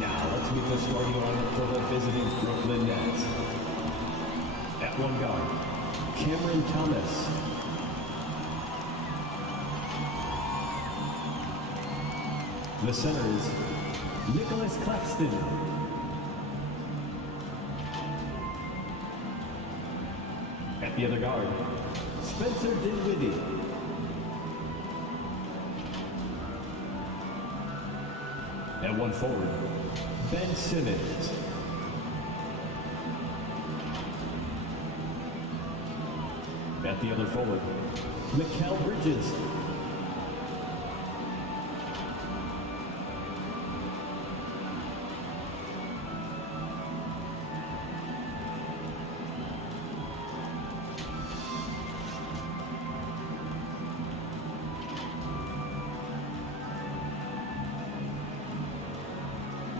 Now let's meet the starting lineup for the visiting Brooklyn Nets. At one guard, Cameron Thomas. The center is Nicholas Claxton. At the other guard, Spencer Dinwiddie. At one forward, Ben Simmons. At the other forward, Mikal Bridges.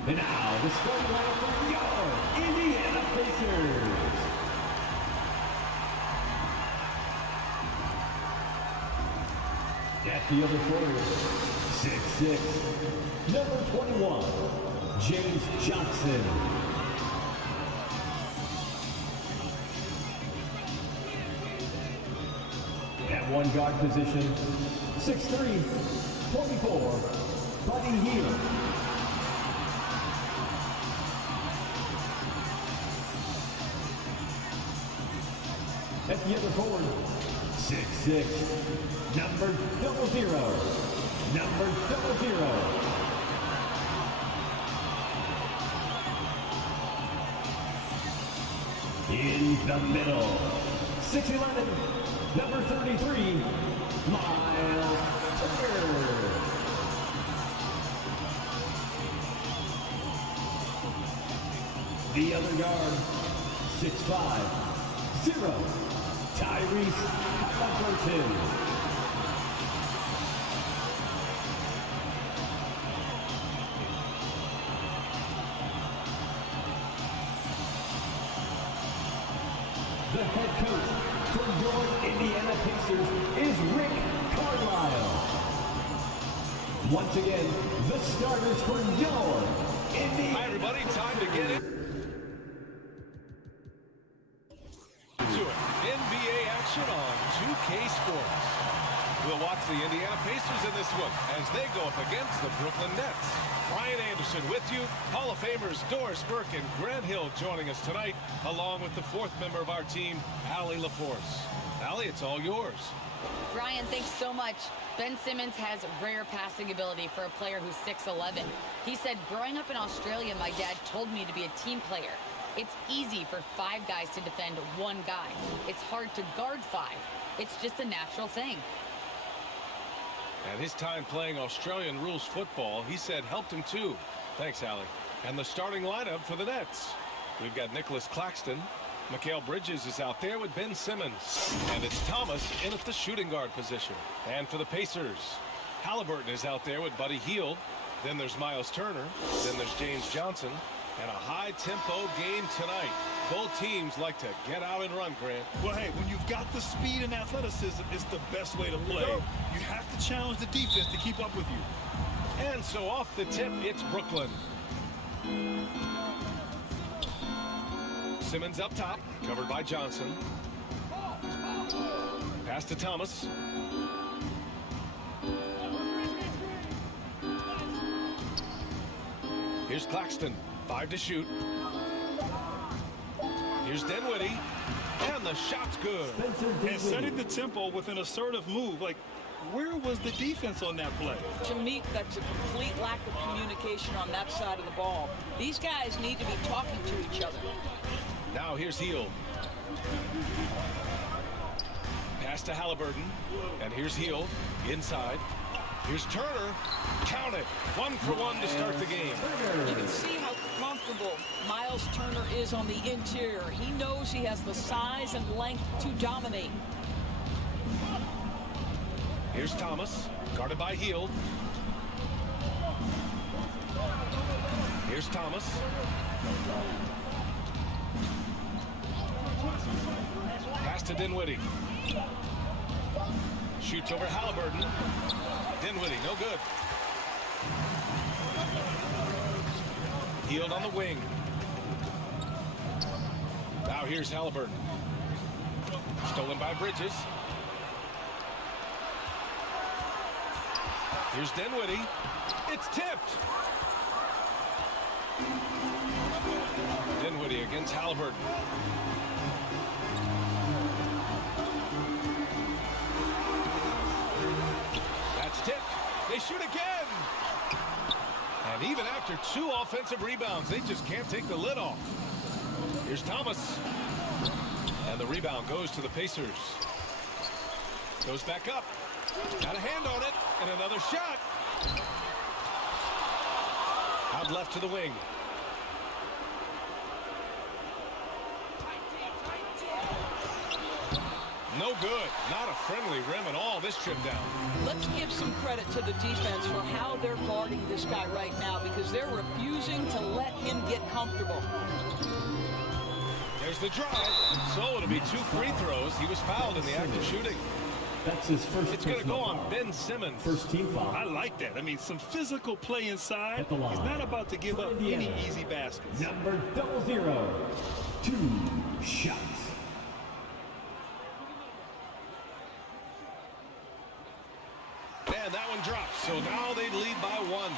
And now, the starting lineup for your Indiana Pacers. At the other forward, 6'6", number 21, James Johnson. At one guard position, 6'3", 24, Buddy Hield. At the other forward, 6'6", number 00, number 00. In the middle, 6'11", number 33, Miles Turner. The other guard, 6'5", 0, Tyrese Halliburton. The head coach for your Indiana Pacers is Rick Carlisle. Once again, the starters for your Indiana. Hi everybody, time to get it. NBA action on 2K Sports. We'll watch the Indiana Pacers in this one as they go up against the Brooklyn Nets. Brian Anderson with you. Hall of Famers Doris Burke and Grant Hill joining us tonight, along with the fourth member of our team, Allie LaForce. Allie, it's all yours. Brian, thanks so much. Ben Simmons has rare passing ability for a player who's 6'11". He said, growing up in Australia, my dad told me to be a team player. It's easy for 5 guys to defend one guy. It's hard to guard 5. It's just a natural thing. And his time playing Australian rules football, he said, helped him too. Thanks, Allie. And the starting lineup for the Nets. We've got Nicholas Claxton. Mikal Bridges is out there with Ben Simmons. And it's Thomas in at the shooting guard position. And for the Pacers, Halliburton is out there with Buddy Hield. Then there's Miles Turner. Then there's James Johnson. And a high-tempo game tonight. Both teams like to get out and run, Grant. Well, hey, when you've got the speed and athleticism, it's the best way to play. You have to challenge the defense to keep up with you. And so off the tip, it's Brooklyn. Simmons up top, covered by Johnson. Pass to Thomas. Here's Claxton. 5 to shoot. Here's Dinwiddie. And the shot's good. And setting the tempo with an assertive move. Like, where was the defense on that play? To me, that's a complete lack of communication on that side of the ball. These guys need to be talking to each other. Now here's Hield. Pass to Halliburton. And here's Hield. Inside. Here's Turner. Count it. 1 for 1 to start the game. You can see how comfortable Miles Turner is on the interior. He knows he has the size and length to dominate. Here's Thomas, guarded by Hield. Here's Thomas. Pass to Dinwiddie. Shoots over Halliburton. Dinwiddie, no good. Healed on the wing. Now here's Halliburton. Stolen by Bridges. Here's Dinwiddie. It's tipped. Dinwiddie against Halliburton. That's tipped. They shoot again. And even after 2 offensive rebounds, they just can't take the lid off. Here's Thomas. And the rebound goes to the Pacers. Goes back up. Got a hand on it. And another shot. Out left to the wing. No good. Not a friendly rim at all this trip down. Let's give some credit to the defense for how they're guarding this guy right now, because they're refusing to let him get comfortable. There's the drive. So it'll be 2 free throws. He was fouled in the act of shooting. That's his first. It's going to go on Ben Simmons. First team foul. I like that. I mean, some physical play inside. At the line. He's not about to give up any easy baskets. Number 00. 2 shots. And that one drops. So now they lead by 1.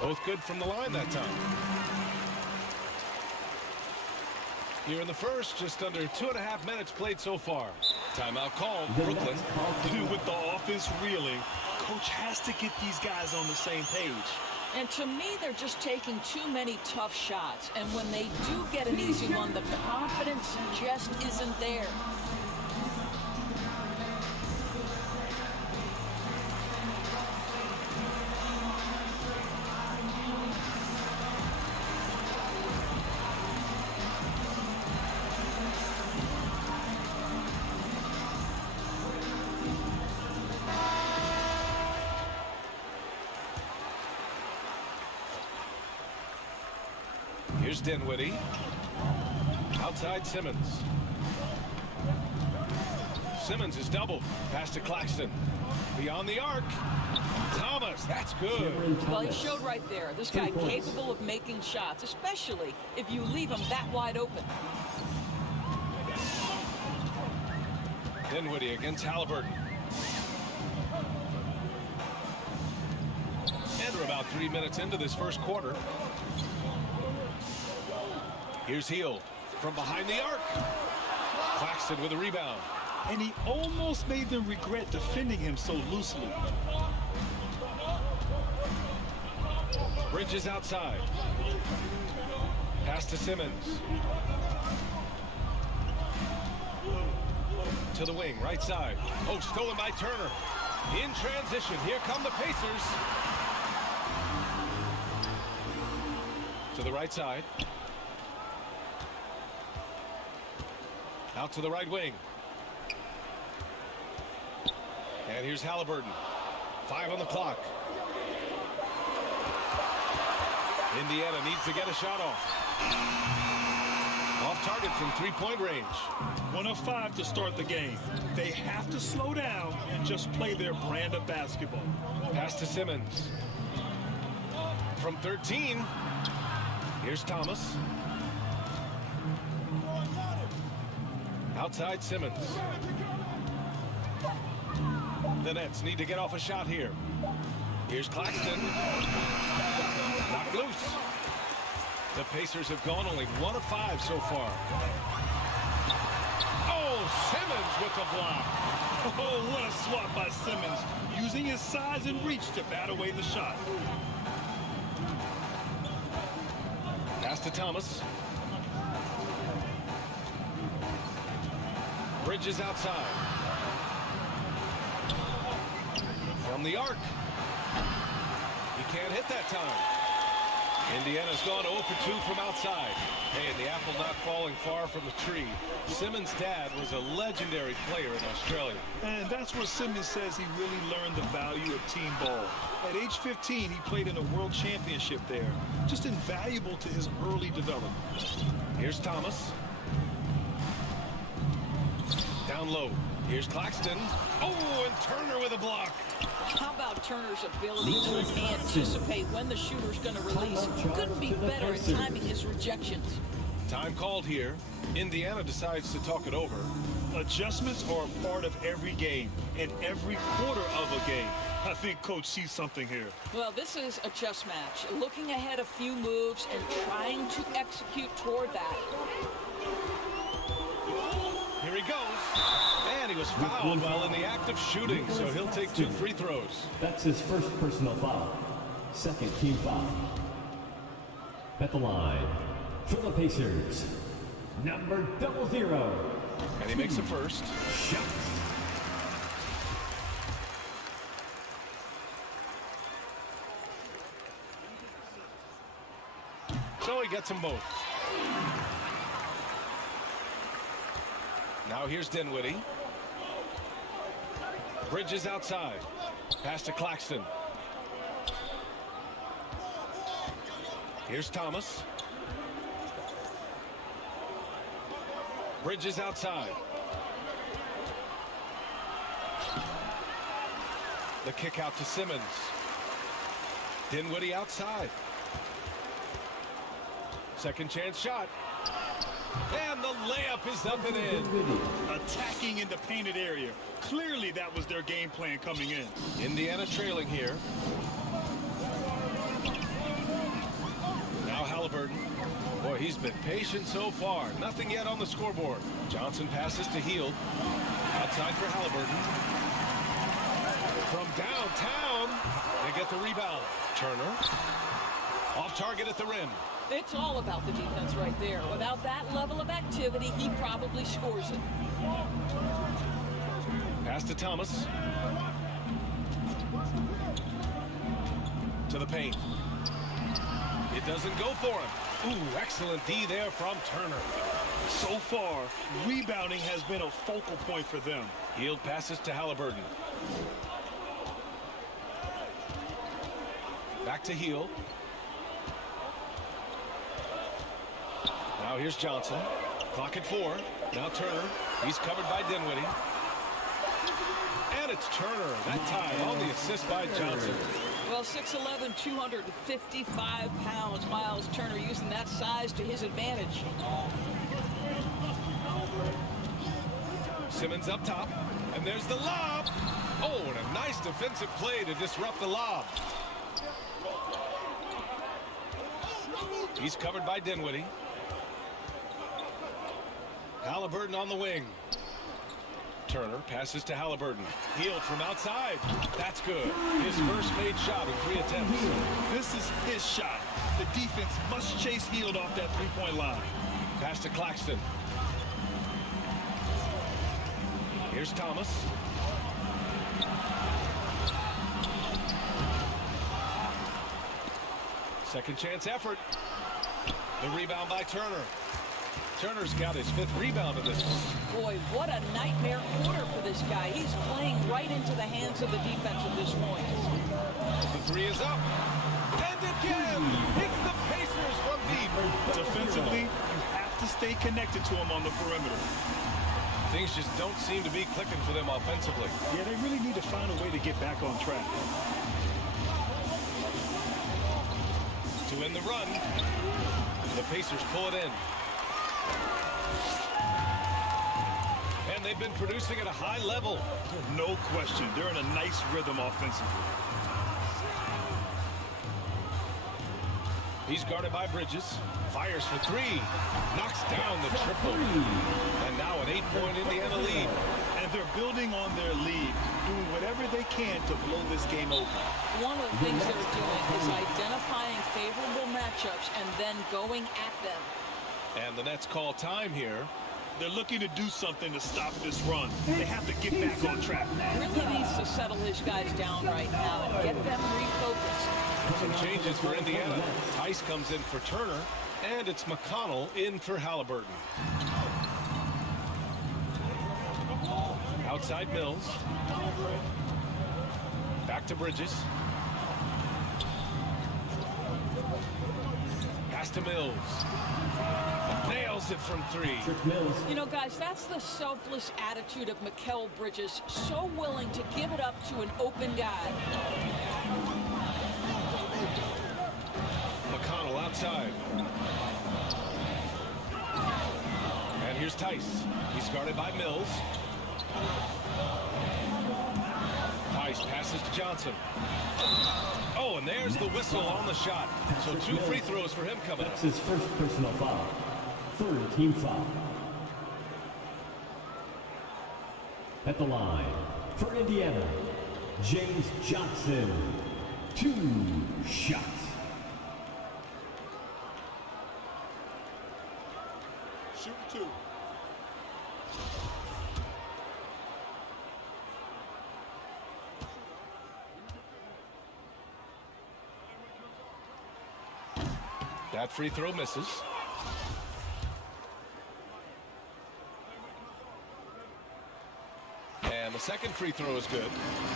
Both good from the line that time. Here in the first, just under 2.5 minutes played so far. Timeout called. Brooklyn. With the offense reeling, coach has to get these guys on the same page. And to me, they're just taking too many tough shots. And when they do get an easy one, the confidence just isn't there. Here's Dinwiddie. Outside Simmons. Simmons is doubled. Pass to Claxton. Beyond the arc. Thomas, that's good. Well, he showed right there. This guy capable of making shots, especially if you leave him that wide open. Dinwiddie against Halliburton. And we're about 3 minutes into this first quarter. Here's Hield from behind the arc. Claxton with a rebound. And he almost made them regret defending him so loosely. Bridges outside. Pass to Simmons. To the wing, right side. Oh, stolen by Turner. In transition, here come the Pacers. To the right side. Out to the right wing. And here's Halliburton. 5 on the clock. Indiana needs to get a shot off. Off target from 3-point range. 1 of 5 to start the game. They have to slow down and just play their brand of basketball. Pass to Simmons. From 13. Here's Thomas. Outside Simmons. The Nets need to get off a shot here. Here's Claxton. Knocked loose. The Pacers have gone only 1 of 5 so far. Oh, Simmons with the block. Oh, what a swat by Simmons, using his size and reach to bat away the shot. Pass to Thomas. Bridges outside. From the arc. He can't hit that time. Indiana's gone 0 for 2 from outside. Hey, and the apple not falling far from the tree. Simmons' dad was a legendary player in Australia. And that's where Simmons says he really learned the value of team ball. At age 15, he played in a world championship there. Just invaluable to his early development. Here's Thomas. Down low. Here's Claxton. Oh, and Turner with a block. How about Turner's ability to anticipate when the shooter's going to release? Couldn't be better at timing his rejections. Time called here. Indiana decides to talk it over. Adjustments are a part of every game and every quarter of a game. I think Coach sees something here. Well, this is a chess match. Looking ahead a few moves and trying to execute toward that. Here he goes. And he was fouled while in the act of shooting, so he'll take 2 free throws. That's his first personal foul. Second team foul. At the line for the Pacers, number 00. And he makes a first. Shots. So he gets them both. Now here's Dinwiddie. Bridges outside. Pass to Claxton. Here's Thomas. Bridges outside. The kick out to Simmons. Dinwiddie outside. Second chance shot. And the layup is up and in. Attacking in the painted area. Clearly that was their game plan coming in. Indiana trailing here. Now Halliburton. Boy, he's been patient so far. Nothing yet on the scoreboard. Johnson passes to Hield. Outside for Halliburton. From downtown, they get the rebound. Turner. Off target at the rim. It's all about the defense right there. Without that level of activity, he probably scores it. Pass to Thomas. To the paint. It doesn't go for him. Ooh, excellent D there from Turner. So far, rebounding has been a focal point for them. Hield passes to Halliburton. Back to Hield. Now here's Johnson. Clock at 4. Now Turner. He's covered by Dinwiddie. And it's Turner. That time on the assist by Johnson. Well, 6'11", 255 pounds. Miles Turner using that size to his advantage. Simmons up top. And there's the lob. Oh, and a nice defensive play to disrupt the lob. He's covered by Dinwiddie. Halliburton on the wing. Turner passes to Halliburton. Hield from outside. That's good. His first made shot in 3 attempts. This is his shot. The defense must chase Hield off that three-point line. Pass to Claxton. Here's Thomas. Second chance effort. The rebound by Turner. Turner's got his 5th rebound in this one. Boy, what a nightmare quarter for this guy. He's playing right into the hands of the defense at this point. The 3 is up. And again, it's the Pacers from deep. Defensively, you have to stay connected to him on the perimeter. Things just don't seem to be clicking for them offensively. Yeah, they really need to find a way to get back on track. To end the run, the Pacers pull it in. And they've been producing at a high level. No question. They're in a nice rhythm offensively. He's guarded by Bridges. Fires for 3. Knocks down the triple. And now an 8-point Indiana lead. And they're building on their lead, doing whatever they can to blow this game open. One of the things they're doing is identifying favorable matchups and then going at them. And the Nets call time here. They're looking to do something to stop this run. They have to get back on track. Really needs to settle his guys down right now and get them refocused. Some changes for Indiana. Tice comes in for Turner, and it's McConnell in for Halliburton. Outside Mills. Back to Bridges. Pass to Mills. Nails it from 3. You know, guys, that's the selfless attitude of Mikal Bridges. So willing to give it up to an open guy. McConnell outside. And here's Tice. He's guarded by Mills. Tice passes to Johnson. Oh, and there's the whistle on the shot. So 2 free throws for him coming up. That's his first personal foul. 3rd team foul. At the line for Indiana, James Johnson. 2 shots. Shoot 2. That free throw misses. And the second free throw is good.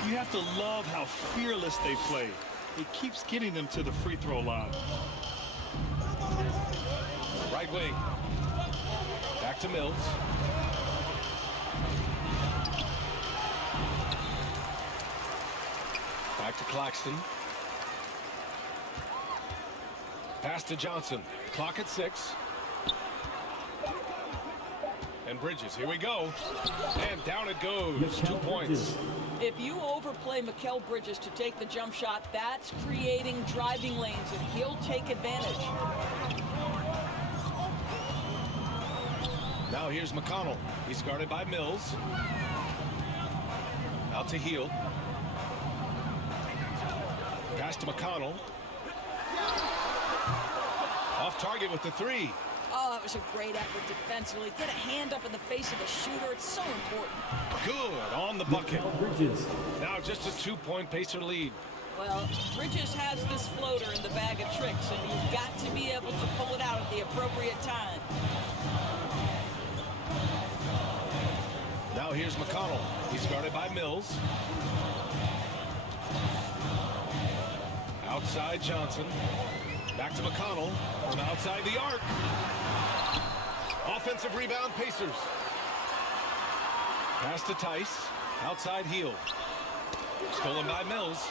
You have to love how fearless they play. It keeps getting them to the free throw line. Right wing. Back to Mills. Back to Claxton. Pass to Johnson. Clock at 6. And Bridges, here we go. And down it goes. 2 points. If you overplay Mikal Bridges to take the jump shot, that's creating driving lanes, and he'll take advantage. Now here's McConnell. He's guarded by Mills. Out to Heel. Pass to McConnell. Off target with the 3. Oh, that was a great effort defensively. Get a hand up in the face of the shooter. It's so important. Good on the bucket. Bridges. Now just a 2-point Pacer lead. Well, Bridges has this floater in the bag of tricks, and you've got to be able to pull it out at the appropriate time. Now here's McConnell. He's guarded by Mills. Outside Johnson. Back to McConnell from outside the arc. Offensive rebound, Pacers. Pass to Tice. Outside Heel. Stolen by Mills.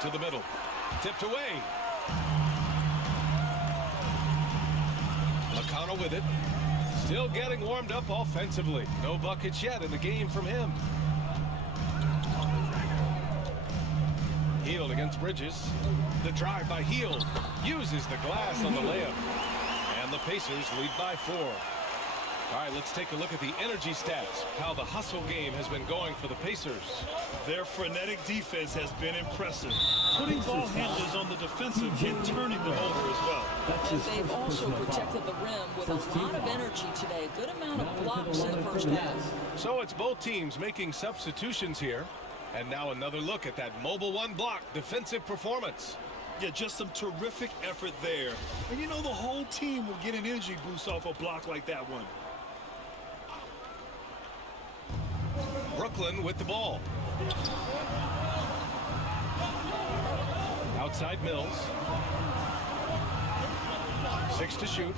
To the middle. Tipped away. McConnell with it. Still getting warmed up offensively. No buckets yet in the game from him. Heel against Bridges. The drive by Heel. Uses the glass on the layup. And the Pacers lead by 4. All right, let's take a look at the energy stats. How the hustle game has been going for the Pacers. Their frenetic defense has been impressive. Putting ball handlers on the defensive and turning them over as well. And they've also protected the rim with a lot of energy today. Good amount of blocks in the first half. So it's both teams making substitutions here. And now another look at that mobile 1 block defensive performance. Yeah, just some terrific effort there. And you know, the whole team will get an energy boost off a block like that one. Brooklyn with the ball. Outside Mills. 6 to shoot.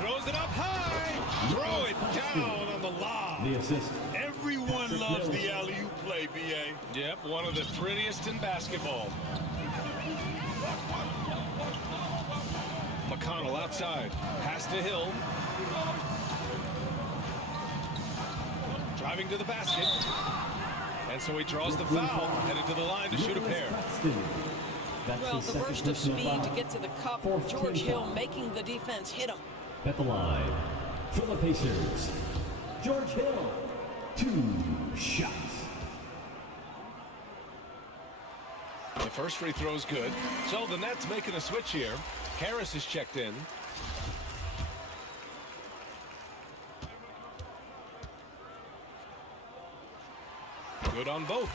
Throws it up high. Throw it down on the lob. The assist. Everyone loves the alley-oop play, B.A. Yep, one of the prettiest in basketball. McConnell outside. Pass to Hill. Driving to the basket. And so he draws the foul. Headed to the line to shoot a pair. Well, the burst of speed to get to the cup. George Hill making the defense hit him. At the line for the Pacers, George Hill. 2 shots. The first free throw is good. So the Nets making a switch here. Harris is checked in. Good on both.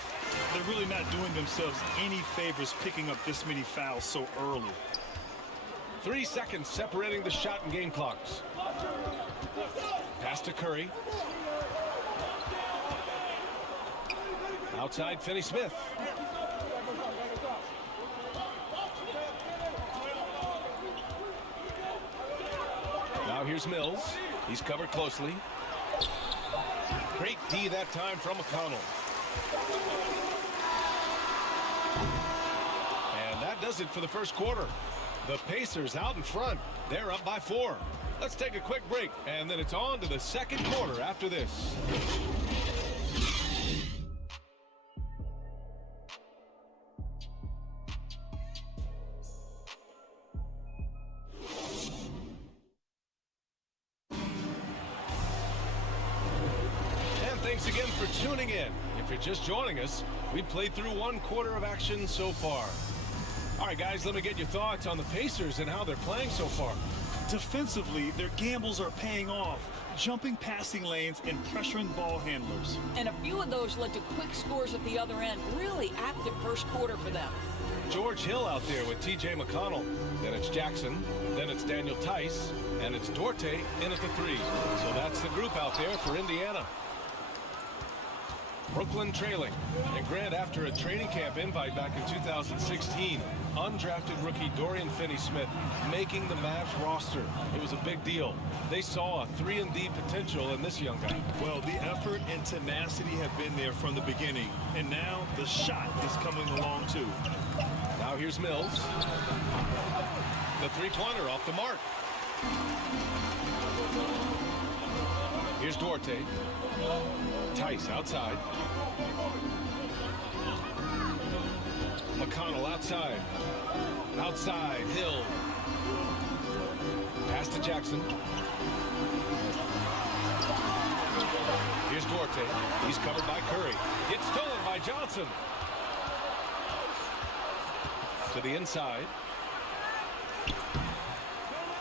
They're really not doing themselves any favors picking up this many fouls so early. 3 seconds separating the shot and game clocks. Pass to Curry. Outside, Finney-Smith. Now here's Mills. He's covered closely. Great D that time from McConnell. And that does it for the first quarter. The Pacers out in front. They're up by 4. Let's take a quick break, and then it's on to the second quarter after this. Thanks again for tuning in. If you're just joining us, we've played through 1 quarter of action so far. All right, guys, let me get your thoughts on the Pacers and how they're playing so far. Defensively, their gambles are paying off, jumping passing lanes and pressuring ball handlers. And a few of those led to quick scores at the other end. Really active first quarter for them. George Hill out there with T.J. McConnell. Then it's Jackson. Then it's Daniel Tice. And it's Duarte in at the 3. So that's the group out there for Indiana. Brooklyn trailing. And Grant, after a training camp invite back in 2016, undrafted rookie Dorian Finney-Smith making the Mavs roster. It was a big deal. They saw a 3-and-D potential in this young guy. Well, the effort and tenacity have been there from the beginning. And now the shot is coming along too. Now here's Mills. The three-pointer off the mark. Here's Duarte. Tice outside. McConnell outside. Outside, Hill. Pass to Jackson. Here's Duarte. He's covered by Curry. It's stolen by Johnson. To the inside.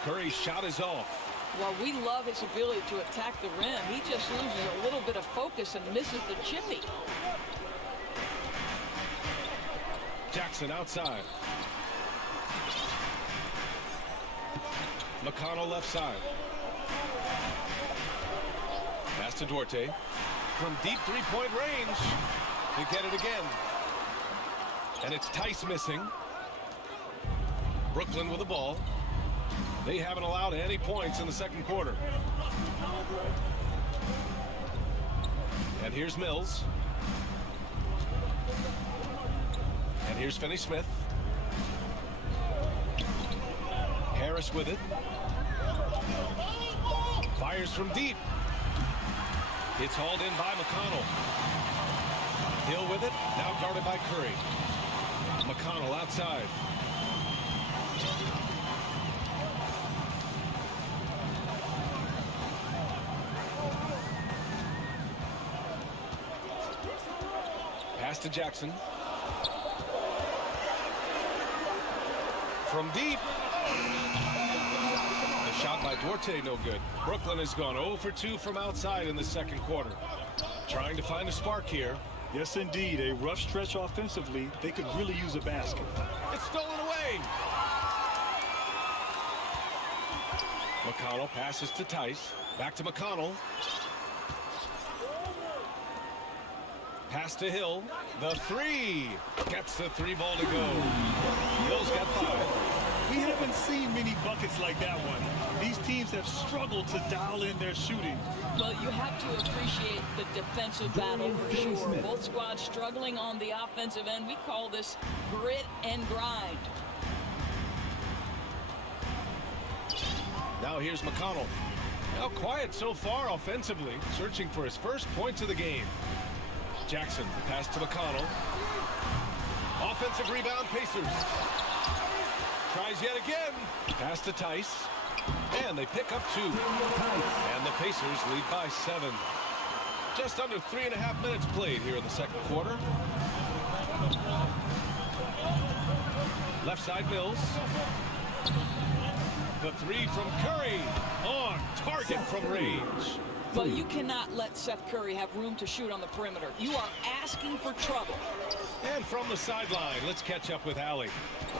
Curry's shot is off. Well, we love his ability to attack the rim. He just loses a little bit of focus and misses the chippy. Jackson outside. McConnell left side. Pass to Duarte. From deep three-point range. They get it again. And it's Tice missing. Brooklyn with the ball. They haven't allowed any points in the second quarter. And here's Mills. And here's Finney-Smith. Harris with it. Fires from deep. It's hauled in by McConnell. Hill with it. Now guarded by Curry. McConnell outside. Pass to Jackson. From deep. The shot by Duarte, no good. Brooklyn has gone 0 for 2 from outside in the second quarter. Trying to find a spark here. Yes, indeed. A rough stretch offensively. They could really use a basket. It's stolen away. McConnell passes to Tice. Back to McConnell. Pass to Hill. The 3. Gets the 3 ball to go. Hill's got 5. We haven't seen many buckets like that one. These teams have struggled to dial in their shooting. Well, you have to appreciate the defensive battle for sure. Both squads struggling on the offensive end. We call this grit and grind. Now here's McConnell. Now quiet so far offensively, searching for his first points of the game. Jackson, pass to McConnell. Offensive rebound, Pacers. Tries yet again. Pass to Tice. And they pick up 2. And the Pacers lead by 7. Just under 3.5 minutes played here in the second quarter. Left side, Mills. The 3 from Curry. On target from range. Well, you cannot let Seth Curry have room to shoot on the perimeter. You are asking for trouble. And from the sideline, let's catch up with Allie.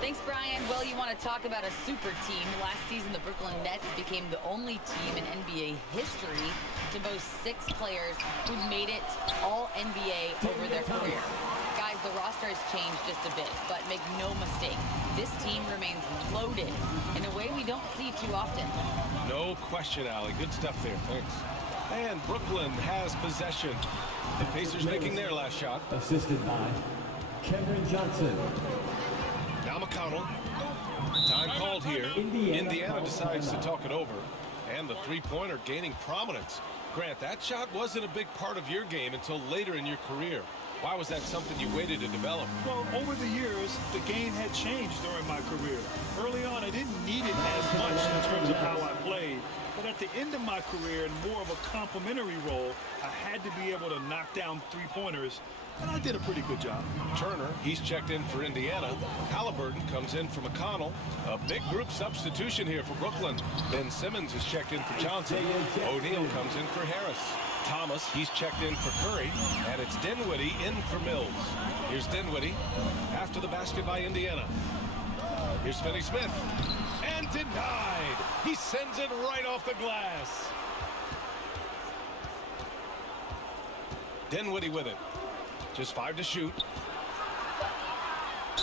Thanks, Brian. Well, you want to talk about a super team. Last season, the Brooklyn Nets became the only team in NBA history to boast 6 players who made it all NBA over their career. Guys, the roster has changed just a bit, but make no mistake, this team remains loaded in a way we don't see too often. No question, Allie. Good stuff there. Thanks. And Brooklyn has possession. The Pacers making their last shot. Assisted by Cameron Johnson. Now McConnell. Time called here. Indiana decides to talk it over. And the three-pointer gaining prominence. Grant, that shot wasn't a big part of your game until later in your career. Why was that something you waited to develop? Well, over the years, the game had changed during my career. Early on, I didn't need it as much in terms of how I played. But at the end of my career, in more of a complimentary role, I had to be able to knock down three-pointers, and I did a pretty good job. Turner, he's checked in for Indiana. Halliburton comes in for McConnell. A big group substitution here for Brooklyn. Ben Simmons is checked in for Johnson. O'Neal comes in for Harris. Thomas, he's checked in for Curry. And it's Dinwiddie in for Mills. Here's Dinwiddie after the basket by Indiana. Here's Finney-Smith. And denied. He sends it right off the glass. Dinwiddie with it. Just 5 to shoot.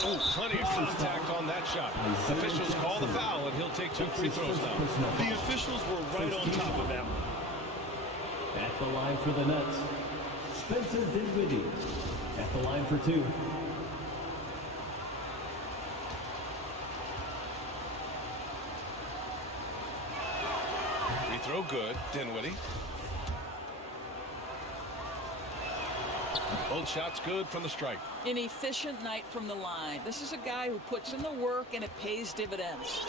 Oh, plenty of contact on that shot. Officials call the foul, and he'll take 2 free throws now. The officials were right on top of that one. At the line for the Nets, Spencer Dinwiddie. At the line for 2. Free throw good. Dinwiddie. Both shots good from the strike. An efficient night from the line. This is a guy who puts in the work and it pays dividends.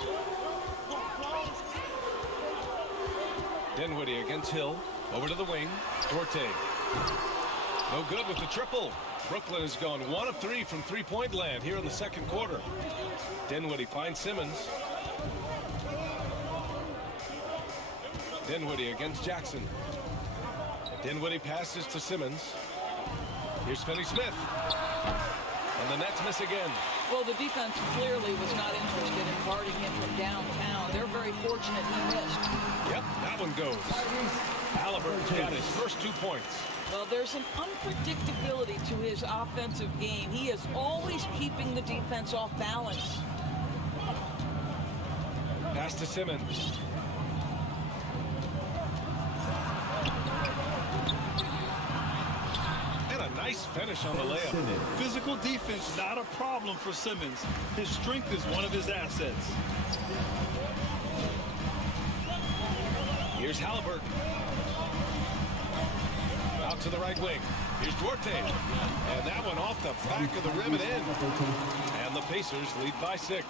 Dinwiddie against Hill. Over to the wing. Duarte. No good with the triple. Brooklyn has gone 1 of 3 from three-point land here in the second quarter. Dinwiddie finds Simmons. Dinwiddie against Jackson. Dinwiddie passes to Simmons. Here's Finney-Smith. And the Nets miss again. Well, the defense clearly was not interested in guarding him from downtown. They're very fortunate he missed. Yep, that one goes. Halliburton's got his first 2 points. Well, there's an unpredictability to his offensive game. He is always keeping the defense off balance. Pass to Simmons. Nice finish on the layup. Physical defense not a problem for Simmons. His strength is one of his assets. Here's Halliburton. Out to the right wing. Here's Duarte. And that one off the back of the rim and in. And the Pacers lead by 6.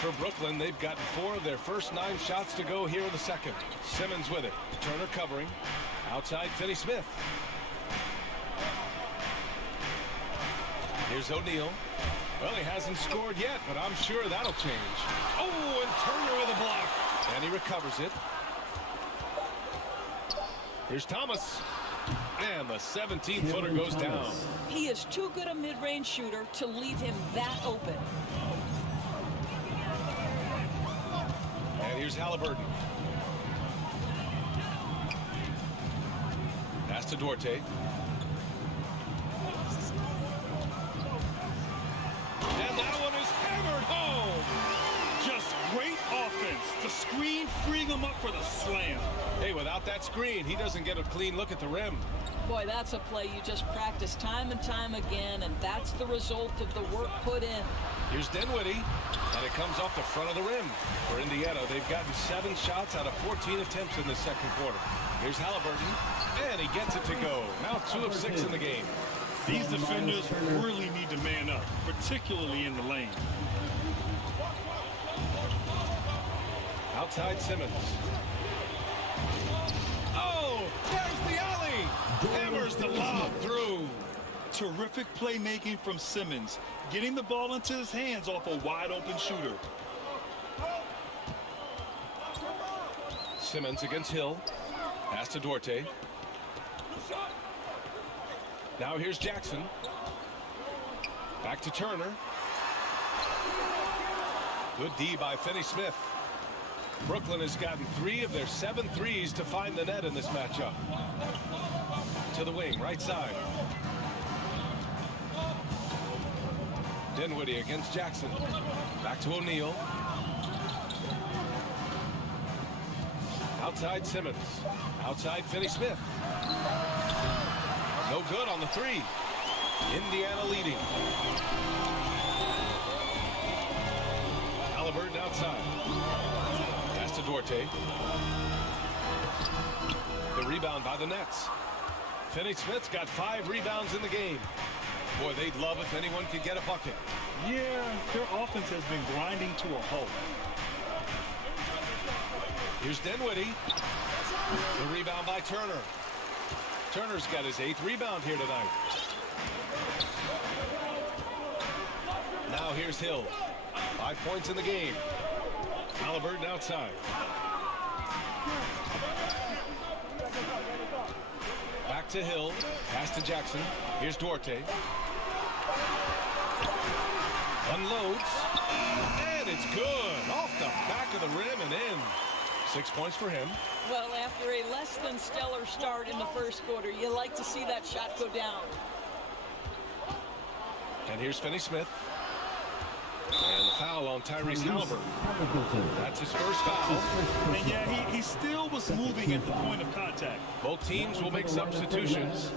For Brooklyn, they've gotten 4 of their first 9 shots to go here in the second. Simmons with it. Turner covering. Outside Finney-Smith. Here's O'Neal. Well, he hasn't scored yet, but I'm sure that'll change. Oh, and Turner with a block. And he recovers it. Here's Thomas. And the 17-footer goes down. He is too good a mid-range shooter to leave him that open. And here's Halliburton. Pass to Duarte. And that one is hammered home. Just great offense. The screen freeing him up for the slam. Hey, without that screen, he doesn't get a clean look at the rim. Boy, that's a play you just practice time and time again, and that's the result of the work put in. Here's Dinwiddie, and it comes off the front of the rim. For Indiana, they've gotten 7 shots out of 14 attempts in the second quarter. Here's Halliburton, and he gets it to go. Now 2 of 6 in the game. These defenders really need to man up, particularly in the lane. Outside Simmons. Oh, there's the alley. Hammers the lob through. Terrific playmaking from Simmons, getting the ball into his hands off a wide-open shooter. Simmons against Hill. Pass to Duarte. Now here's Jackson. Back to Turner. Good D by Finney-Smith. Brooklyn has gotten 3 of their 7 threes to find the net in this matchup. To the wing, right side. Dinwiddie against Jackson. Back to O'Neal. Outside Simmons. Outside Finney-Smith. No good on the 3. Indiana leading. Halliburton outside. Pass to Duarte. The rebound by the Nets. Finney-Smith's got 5 rebounds in the game. Boy, they'd love if anyone could get a bucket. Yeah, their offense has been grinding to a halt. Here's Dinwiddie. The rebound by Turner. Turner's got his 8th rebound here tonight. Now here's Hill. 5 points in the game. Halliburton outside. Back to Hill. Pass to Jackson. Here's Duarte. Unloads. And it's good. Off the back of the rim and in. 6 points for him. Well, after a less than stellar start in the first quarter, you like to see that shot go down. And here's Finney-Smith. And the foul on Tyrese Halliburton. That's his first foul. And yeah, he still was moving at the point of contact. Both teams will make substitutions.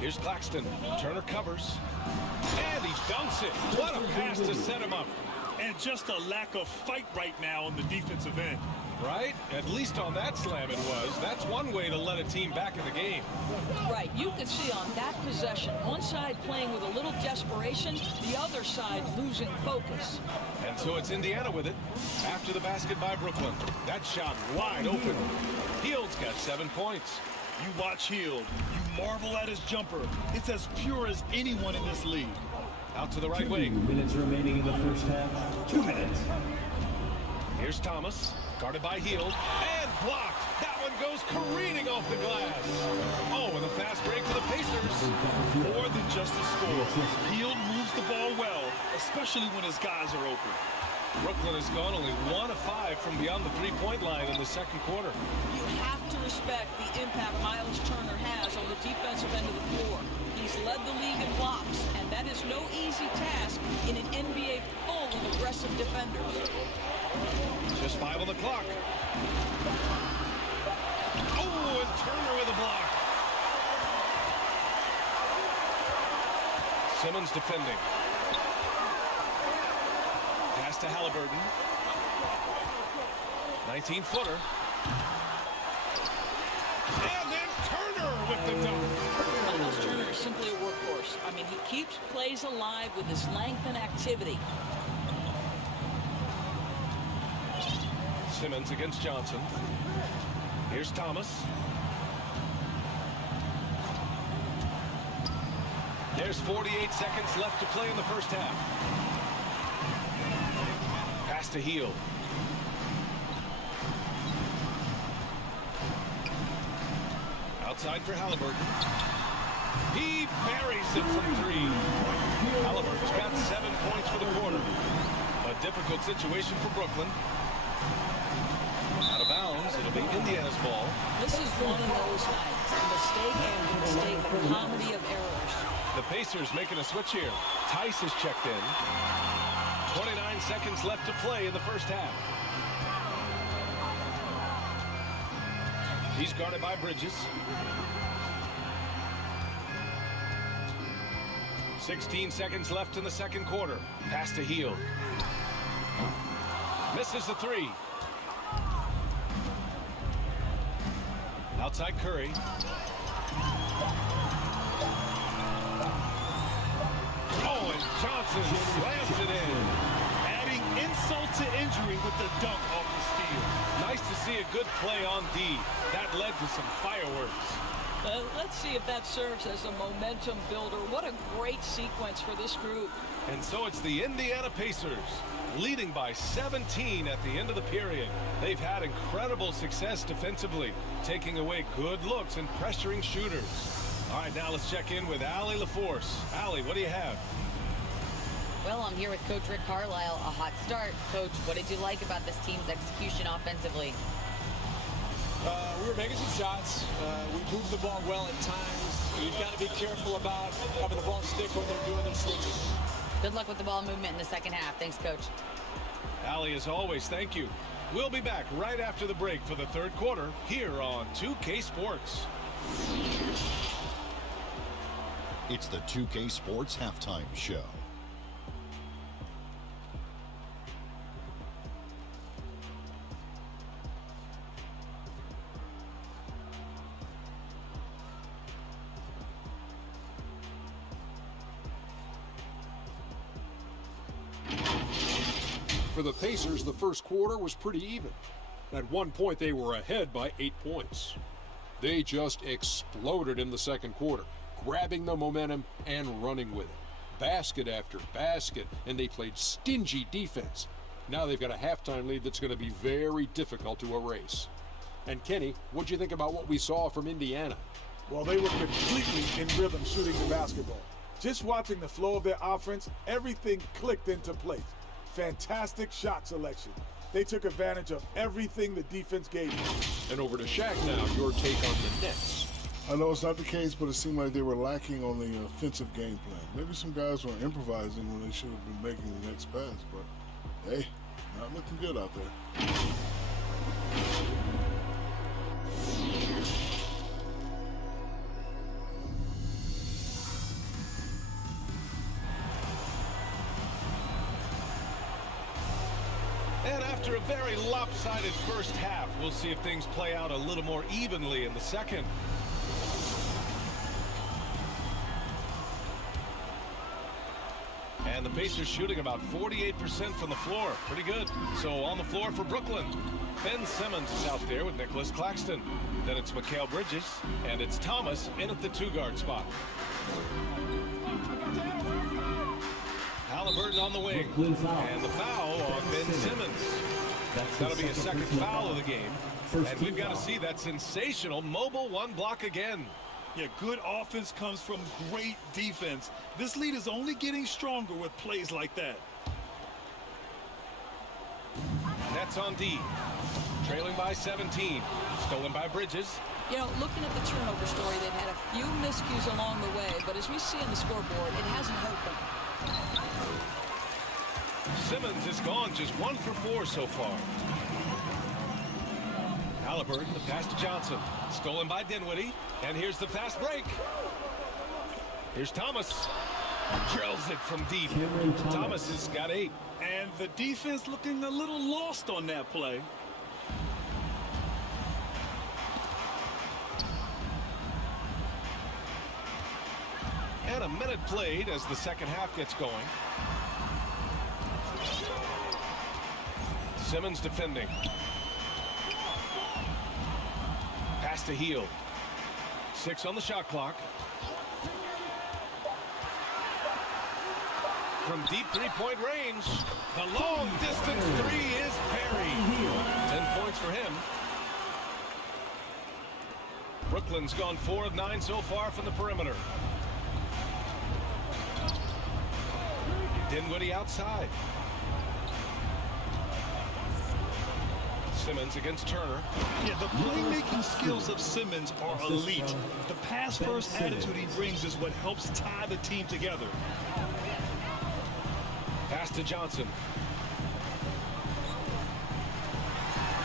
Here's Claxton. Turner covers. And he dunks it. What a pass to set him up. And just a lack of fight right now on the defensive end. Right? At least on that slam it was. That's one way to let a team back in the game. Right. You could see on that possession, one side playing with a little desperation, the other side losing focus. And so it's Indiana with it. After the basket by Brooklyn. That shot wide open. Hield's got 7 points. You watch Hield. You marvel at his jumper. It's as pure as anyone in this league. Out to the right wing. 2 minutes remaining in the first half. 2 minutes. Here's Thomas. Guarded by Hield. And blocked. That one goes careening off the glass. Oh, and a fast break for the Pacers. More than just a score. Hield moves the ball well, especially when his guys are open. Brooklyn has gone only 1 of 5 from beyond the three-point line in the second quarter. You have to respect the impact Miles Turner has on the defensive end of the floor. He's led the league in blocks, and that is no easy task in an NBA full of aggressive defenders. Just 5 on the clock. Oh, and Turner with a block. Simmons defending. Pass to Halliburton. 19-footer. And then Turner with the dunk. Miles Turner is simply a workhorse. I mean, he keeps plays alive with his length and activity. Simmons against Johnson. Here's Thomas. There's 48 seconds left to play in the first half. Pass to Hield. Outside for Halliburton. He buries it from 3. Halliburton's got 7 points for the quarter. A difficult situation for Brooklyn. Out of bounds. It'll be Indiana's ball. This is one of those nights. A mistake after mistake, a comedy of errors. The Pacers making a switch here. Tice is checked in. 29 seconds left to play in the first half. He's guarded by Bridges. 16 seconds left in the second quarter. Pass to Hield. Misses the 3. Outside Curry. Oh, and Johnson slams it in. Adding insult to injury with the dunk off the steal. Nice to see a good play on D. That led to some fireworks. Let's see if that serves as a momentum builder. What a great sequence for this group. And so it's the Indiana Pacers leading by 17 at the end of the period. They've had incredible success defensively, taking away good looks and pressuring shooters. All right, now let's check in with Allie LaForce. Allie, what do you have? Well, I'm here with Coach Rick Carlisle. A hot start. Coach, what did you like about this team's execution offensively? We were making some shots. We moved the ball well at times. You've got to be careful about having the ball stick when they're doing their switching. Good luck with the ball movement in the second half. Thanks, Coach. Allie, as always, thank you. We'll be back right after the break for the third quarter here on 2K Sports. It's the 2K Sports Halftime Show. For the Pacers, the first quarter was pretty even. At one point, they were ahead by 8 points. They just exploded in the second quarter, grabbing the momentum and running with it. Basket after basket, and they played stingy defense. Now they've got a halftime lead that's going to be very difficult to erase. And Kenny, what'd you think about what we saw from Indiana? Well, they were completely in rhythm shooting the basketball. Just watching the flow of their offense, everything clicked into place. Fantastic shot selection. They took advantage of everything the defense gave them. And over to Shaq now, your take on the Nets. I know it's not the case, but it seemed like they were lacking on the offensive game plan. Maybe some guys were improvising when they should have been making the next pass, but hey, not looking good out there. And after a very lopsided first half, we'll see if things play out a little more evenly in the second. And the Pacers shooting about 48% from the floor. Pretty good. So on the floor for Brooklyn, Ben Simmons is out there with Nicholas Claxton. Then it's Mikal Bridges, and it's Thomas in at the two-guard spot. Halliburton on the wing, and the foul on Ben Simmons. That'll be a second foul of the game, and we've got to see that sensational mobile one block again. Yeah, good offense comes from great defense. This lead is only getting stronger with plays like that. Nets on D, trailing by 17, stolen by Bridges. You know, looking at the turnover story, they've had a few miscues along the way, but as we see on the scoreboard, it hasn't hurt them. Simmons is gone, just 1 for 4 so far. Halliburton, the pass to Johnson. Stolen by Dinwiddie. And here's the fast break. Here's Thomas. Drills it from deep. Thomas has got 8. And the defense looking a little lost on that play. And a minute played as the second half gets going. Simmons defending. Pass to Hield. 6 on the shot clock. From deep three-point range, the long distance three is buried. 10 points for him. Brooklyn's gone 4 of 9 so far from the perimeter. Dinwiddie outside. Simmons against Turner. Yeah, the playmaking skills of Simmons are elite. The pass-first attitude he brings is what helps tie the team together. Pass to Johnson.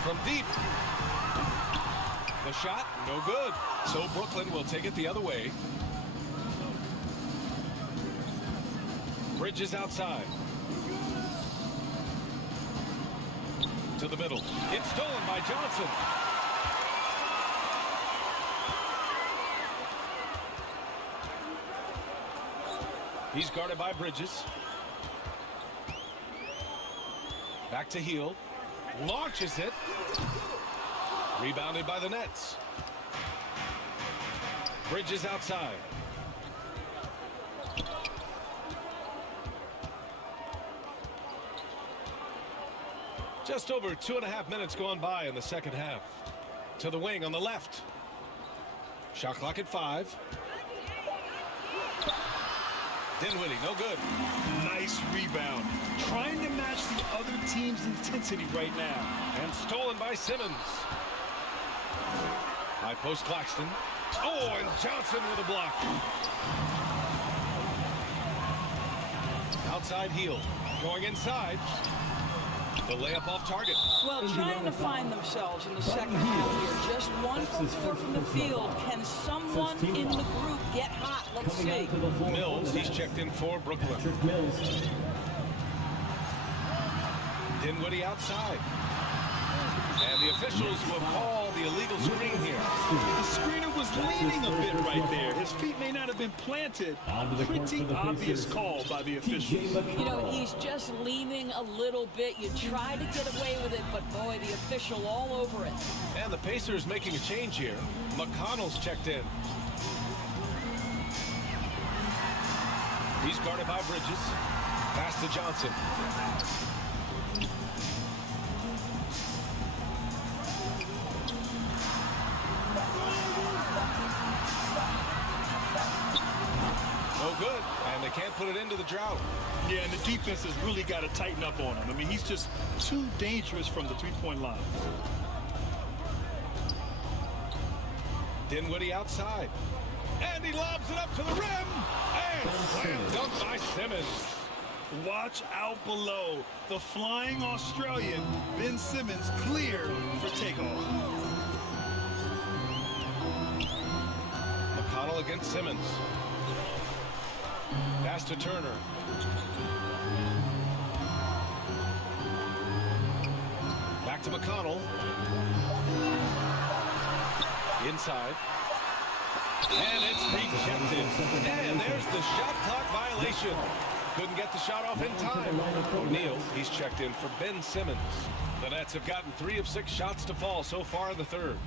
From deep. The shot, no good. So Brooklyn will take it the other way. Bridges outside. To the middle. It's stolen by Johnson. He's guarded by Bridges. Back to Hield. Launches it. Rebounded by the Nets. Bridges outside. Just over 2.5 minutes gone by in the second half. To the wing on the left. Shot clock at 5. Dinwiddie, no good. Nice rebound. Trying to match the other team's intensity right now. And stolen by Simmons. High post Claxton. Oh, and Johnson with a block. Outside heel. Going inside. The layup off target. Well, trying to find themselves in the second half here. Just 1 from 4 from the field. Can someone in the group get hot? Let's see. Mills, he's checked in for Brooklyn. Dinwiddie outside. And the officials will call the illegal screen here. The screener was leaning a bit right there. His feet may not have been planted. Pretty obvious call by the officials. You know, he's just leaning a little bit. You try to get away with it, but boy, the official all over it. And the Pacers making a change here. McConnell's checked in. He's guarded by Bridges. Pass to Johnson. No good, and they can't put it into the drought. Yeah, and the defense has really got to tighten up on him. I mean, he's just too dangerous from the three-point line. Dinwiddie outside. And he lobs it up to the rim. And slam dunk by Simmons. Watch out below. The flying Australian, Ben Simmons, clear for takeoff. McConnell against Simmons. Pass to Turner. Back to McConnell. Inside. And it's rejected. And there's the shot clock violation. Couldn't get the shot off in time. O'Neal, he's checked in for Ben Simmons. The Nets have gotten 3 of 6 shots to fall so far in the third.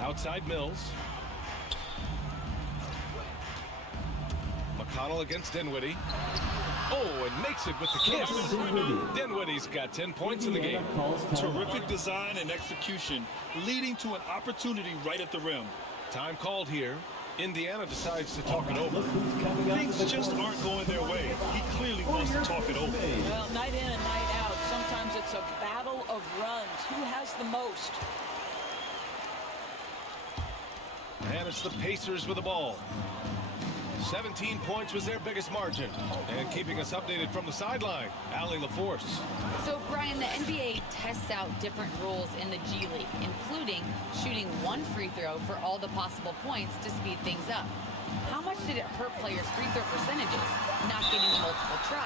Outside Mills. McConnell against Dinwiddie. Oh, and makes it with the kiss. Dinwiddie's got 10 points in the game. Terrific design and execution, leading to an opportunity right at the rim. Time called here. Indiana decides to talk it over. Things just aren't going their way. He clearly wants to talk it over. Well, night in and night out, sometimes it's a battle of runs. Who has the most? And it's the Pacers with the ball. 17 points was their biggest margin. And keeping us updated from the sideline, Allie LaForce. So, Brian, the NBA tests out different rules in the G League, including shooting 1 free throw for all the possible points to speed things up. How much did it hurt players' free throw percentages not getting multiple tries?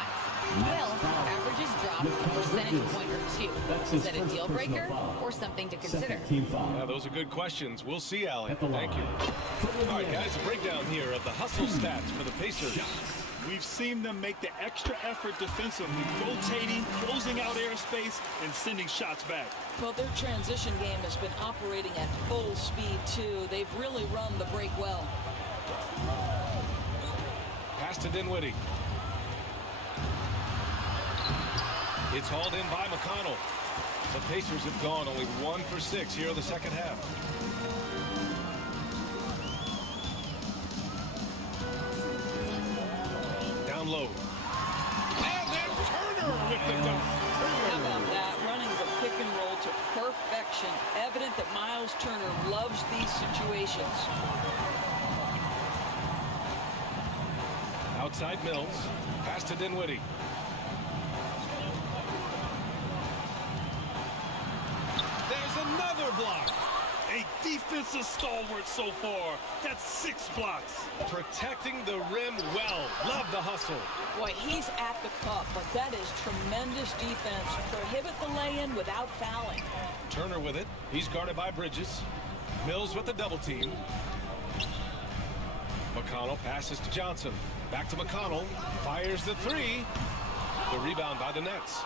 Well, averages dropped a percentage point or 2. Is that a deal breaker or something to consider? Yeah, those are good questions. We'll see, Allie. Thank you. All right, guys, a breakdown here of the hustle stats for the Pacers. We've seen them make the extra effort defensively, rotating, closing out airspace, and sending shots back. Well, their transition game has been operating at full speed, too. They've really run the break well. Pass to Dinwiddie. It's hauled in by McConnell. The Pacers have gone only 1 for 6 here in the second half. Down low. And then Turner with the dunk. How about that? Running the pick and roll to perfection. Evident that Miles Turner loves these situations. Outside Mills. Pass to Dinwiddie. There's another block. A defensive stalwart so far. That's 6 blocks. Protecting the rim well. Love the hustle. Boy, he's at the cup, but that is tremendous defense. Prohibit the lay-in without fouling. Turner with it. He's guarded by Bridges. Mills with the double team. McConnell passes to Johnson. Back to McConnell. Fires the 3. The rebound by the Nets.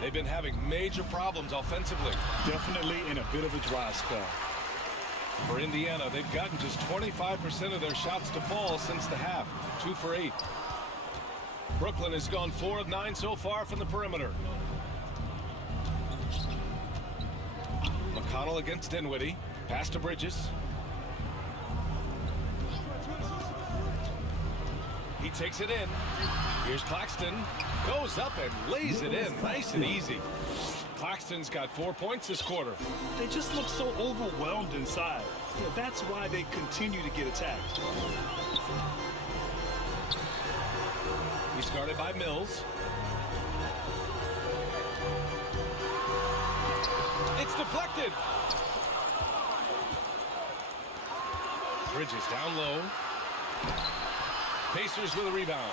They've been having major problems offensively. Definitely in a bit of a dry spell. For Indiana, they've gotten just 25% of their shots to fall since the half. 2 for 8. Brooklyn has gone 4 of 9 so far from the perimeter. McConnell against Dinwiddie. Pass to Bridges. He takes it in. Here's Claxton. Goes up and lays it in. Nice and easy. Claxton's got 4 points this quarter. They just look so overwhelmed inside. Yeah, that's why they continue to get attacked. He's guarded by Mills. It's deflected. Bridges down low. Pacers with a rebound.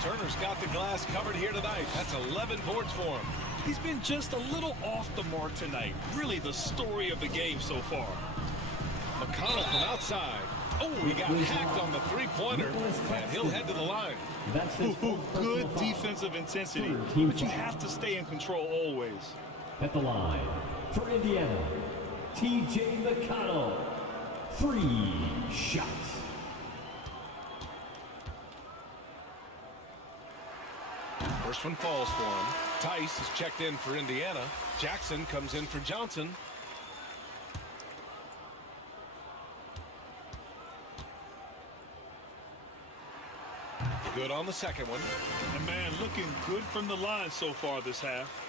Turner's got the glass covered here tonight. That's 11 boards for him. He's been just a little off the mark tonight. Really the story of the game so far. McConnell from outside. Oh, he got hacked on the three-pointer, and he'll head to the line. Good defensive intensity, but you have to stay in control always. At the line for Indiana, T.J. McConnell. 3 shots. First one falls for him. Tice is checked in for Indiana. Jackson comes in for Johnson. Good on the second one. And man, looking good from the line so far this half.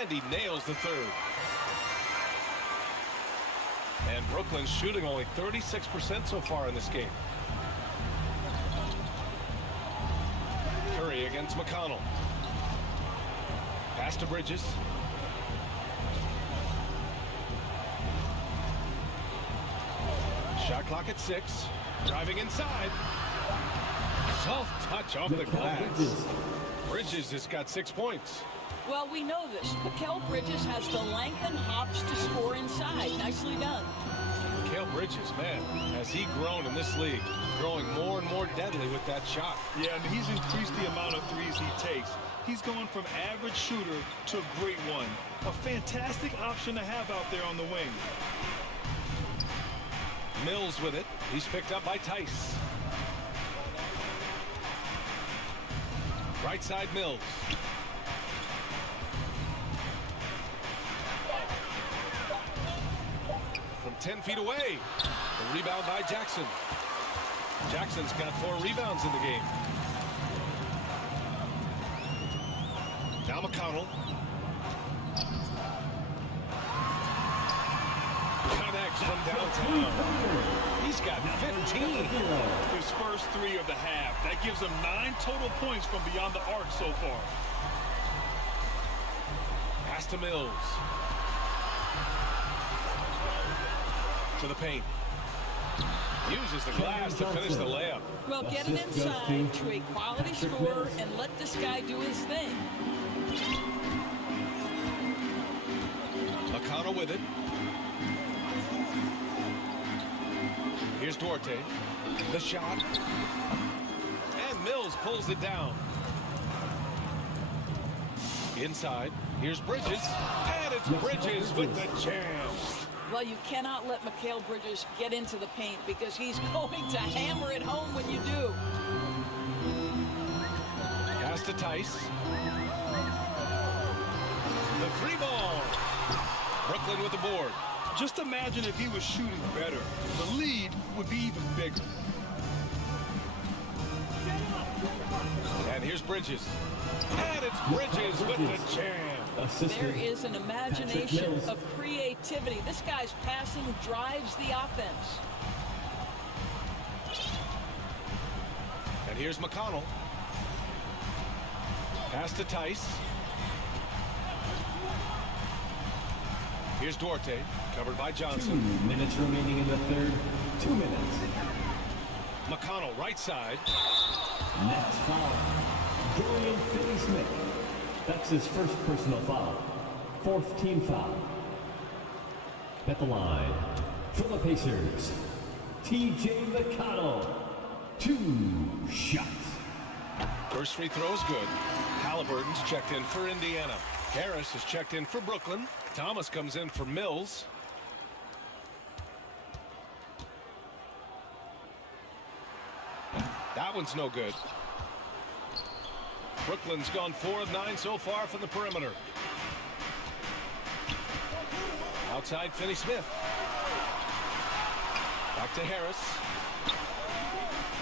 And he nails the third. And Brooklyn's shooting only 36% so far in this game. Curry against McConnell. Pass to Bridges. Shot clock at 6. Driving inside. Soft touch off the glass. Bridges has got 6 points. Well, we know this. Mikal Bridges has the length and hops to score inside. Nicely done. Mikal Bridges, man, has he grown in this league? Growing more and more deadly with that shot. Yeah, I mean, he's increased the amount of threes he takes. He's going from average shooter to a great one. A fantastic option to have out there on the wing. Mills with it. He's picked up by Tice. Right side Mills. From 10 feet away. The rebound by Jackson. Jackson's got 4 rebounds in the game. Now McConnell. Connects from downtown. He's got 15. His first 3 of the half. That gives him 9 total points from beyond the arc so far. Pass to Mills. To the paint. Uses the glass to finish the layup. Well, get it inside to a quality scorer and let this guy do his thing. McConnell with it. Here's Duarte. The shot. And Mills pulls it down. Inside. Here's Bridges. And it's Bridges with the jam. Well, you cannot let Mikal Bridges get into the paint because he's going to hammer it home when you do. Pass to Tice. The 3 ball. Brooklyn with the board. Just imagine if he was shooting better. The lead would be even bigger. And here's Bridges. And it's Bridges with the jam. There is an imagination, a creativity. This guy's passing drives the offense. And here's McConnell. Pass to Tice. Here's Duarte, covered by Johnson. 2 minutes remaining in the third. 2 minutes. McConnell, right side. Next foul. Dorian Finney-Smith. That's his first personal foul. 4th team foul. At the line for the Pacers, T.J. McConnell. 2 shots. First free throw is good. Halliburton's checked in for Indiana. Harris is checked in for Brooklyn. Thomas comes in for Mills. That one's no good. Brooklyn's gone 4 of 9 so far from the perimeter. Outside Finney-Smith. Back to Harris.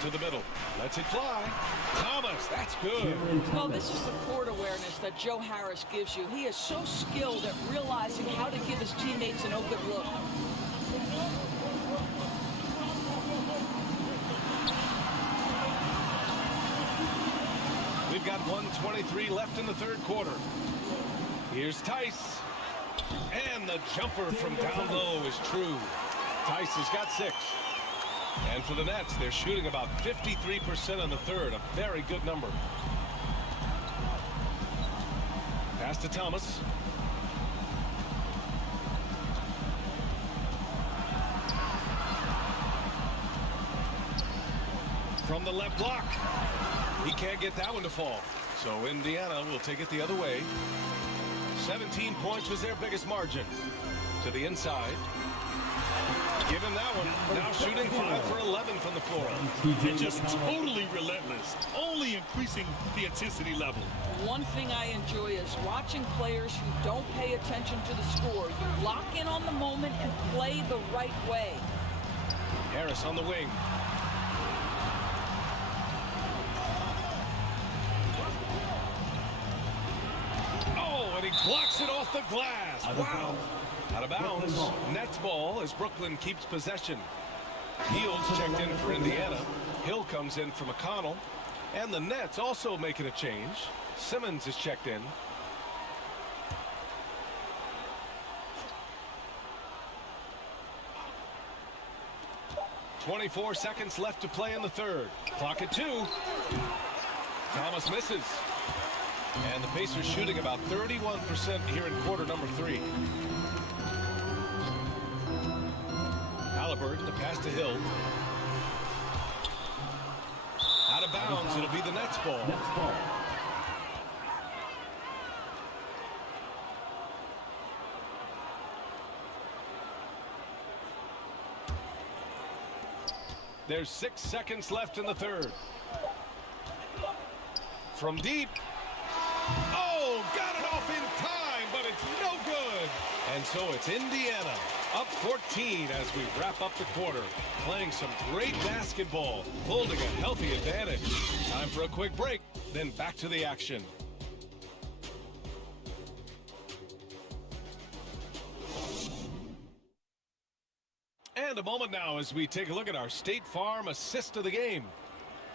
To the middle. Lets it fly. Thomas, that's good. Well, this is the court awareness that Joe Harris gives you. He is so skilled at realizing how to give his teammates an open look. We've got 1:23 left in the third quarter. Here's Tice. And the jumper from down low is true. Tice has got 6. And for the Nets, they're shooting about 53% in the third, a very good number. Pass to Thomas. From the left block. He can't get that one to fall. So Indiana will take it the other way. 17 points was their biggest margin. To the inside. Give him that one. Now shooting 5 for 11 from the floor. And just totally relentless, only increasing the intensity level. One thing I enjoy is watching players who don't pay attention to the score. You lock in on the moment and play the right way. Harris on the wing. Oh, and he blocks it off the glass. Wow. Out of bounds. Nets ball as Brooklyn keeps possession. Heald's checked in for Indiana. Hill comes in for McConnell. And the Nets also making a change. Simmons is checked in. .24 seconds left to play in the third. Clock at 2. Thomas misses. And the Pacers shooting about 31% here in quarter number 3. Halliburton, the pass to Hill. Out of bounds, it'll be the Nets ball. There's 6 seconds left in the third. From deep. Oh, got it off in time, but it's no good. And so it's Indiana up 14 as we wrap up the quarter. Playing some great basketball, holding a healthy advantage. Time for a quick break, then back to the action. And a moment now as we take a look at our State Farm assist of the game.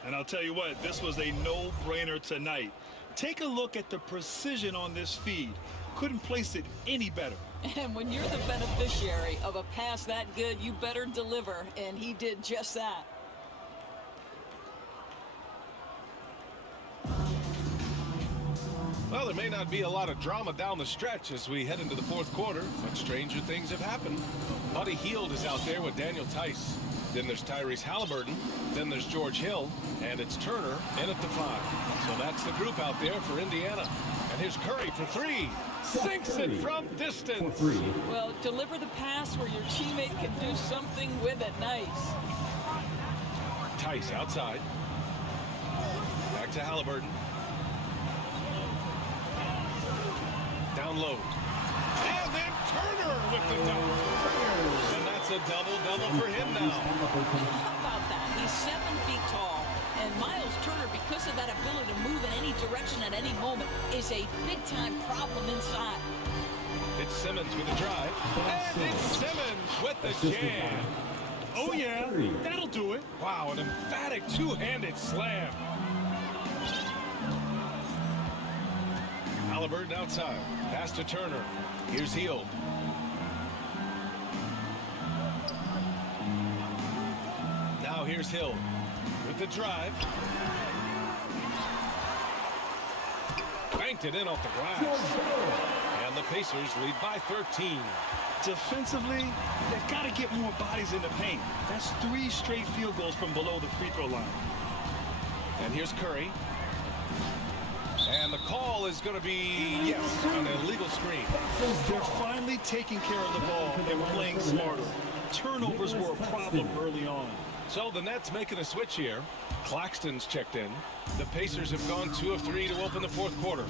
And I'll tell you what, this was a no-brainer tonight. Take a look at the precision on this feed. Couldn't place it any better. And when you're the beneficiary of a pass that good, you better deliver, and he did just that. Well, there may not be a lot of drama down the stretch as we head into the fourth quarter, but stranger things have happened. Buddy Hield is out there with Daniel Tice. Then there's Tyrese Halliburton. Then there's George Hill. And it's Turner in at the 5. So that's the group out there for Indiana. And here's Curry for 3. Sinks it from distance. Well, deliver the pass where your teammate can do something with it. Nice. Tice outside. Back to Halliburton. Down low. And then Turner with the dunk. And that's a double-double for him now. How about that? He's 7 feet tall. And Miles Turner, because of that ability to move in any direction at any moment, is a big-time problem inside. It's Simmons with a drive. And it's Simmons with the jam. Oh, yeah, that'll do it. Wow, an emphatic two-handed slam. Halliburton outside. Pass to Turner. Here's Hield. Now here's Hill with the drive. Banked it in off the glass. And the Pacers lead by 13. Defensively, they've got to get more bodies in the paint. That's 3 straight field goals from below the free throw line. And here's Curry. And the call is going to be, yes, an illegal screen. They're finally taking care of the ball and playing smarter. Turnovers were a problem early on. So the Nets making a switch here. Claxton's checked in. The Pacers have gone 2 of 3 to open the fourth quarter.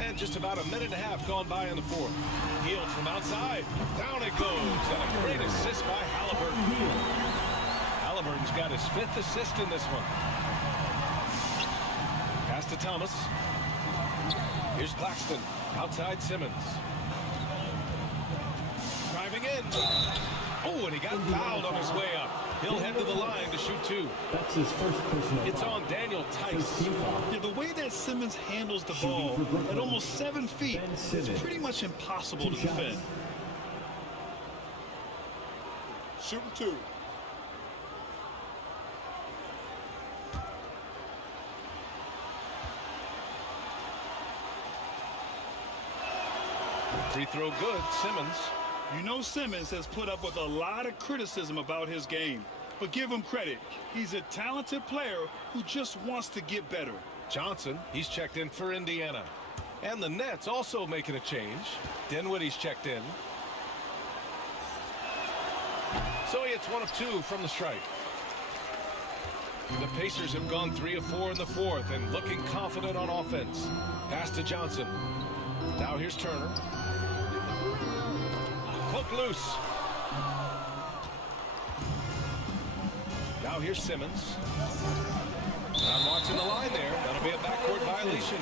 And just about a minute and a half gone by in the fourth. Hield from outside. Down it goes. And a great assist by Halliburton. Halliburton's got his 5th assist in this one. Pass to Thomas. Here's Claxton. Outside Simmons. Driving in. Oh, and he got fouled on his way up. He'll head to the line to shoot 2. That's his first personal It's foul. on Daniel Tice. First team foul. Yeah, the way that Simmons handles the ball at almost 7 feet is pretty much impossible to defend. Shooting 2. Free throw good. Simmons. You know Simmons has put up with a lot of criticism about his game, but give him credit. He's a talented player who just wants to get better. Johnson, he's checked in for Indiana. And the Nets also making a change. Dinwiddie's checked in. So he hits 1 of 2 from the strike. The Pacers have gone 3 of 4 in the fourth and looking confident on offense. Pass to Johnson. Now here's Turner. Hook loose. Now here's Simmons. Not watching the line there. That'll be a backcourt violation.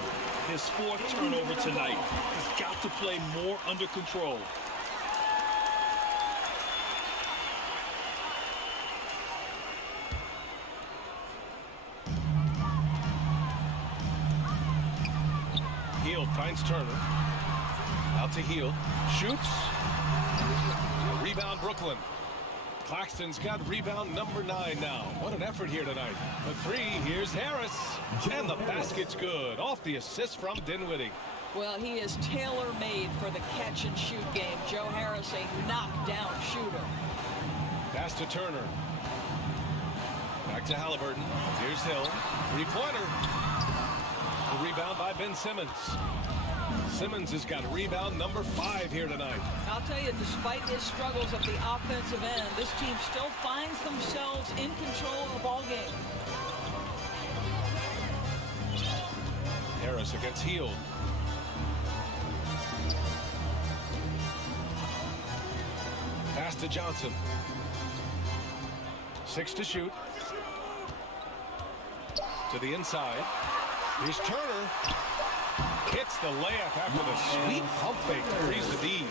His 4th turnover tonight. He's got to play more under control. Hield finds Turner. Out to Hield. Shoots. Rebound Brooklyn. Claxton's got rebound number 9 now. What an effort here tonight. For 3, here's Harris. And the basket's good. Off the assist from Dinwiddie. Well, he is tailor-made for the catch-and-shoot game. Joe Harris, a knockdown shooter. Pass to Turner. Back to Halliburton. Here's Hill. 3-pointer. The rebound by Ben Simmons. Simmons has got rebound number 5 here tonight. I'll tell you, despite his struggles at the offensive end, this team still finds themselves in control of the ball game. Harris against Hield. Pass to Johnson. 6 to shoot. To the inside. Here's Turner. Hits the layup after the sweet pump fake to freeze the D.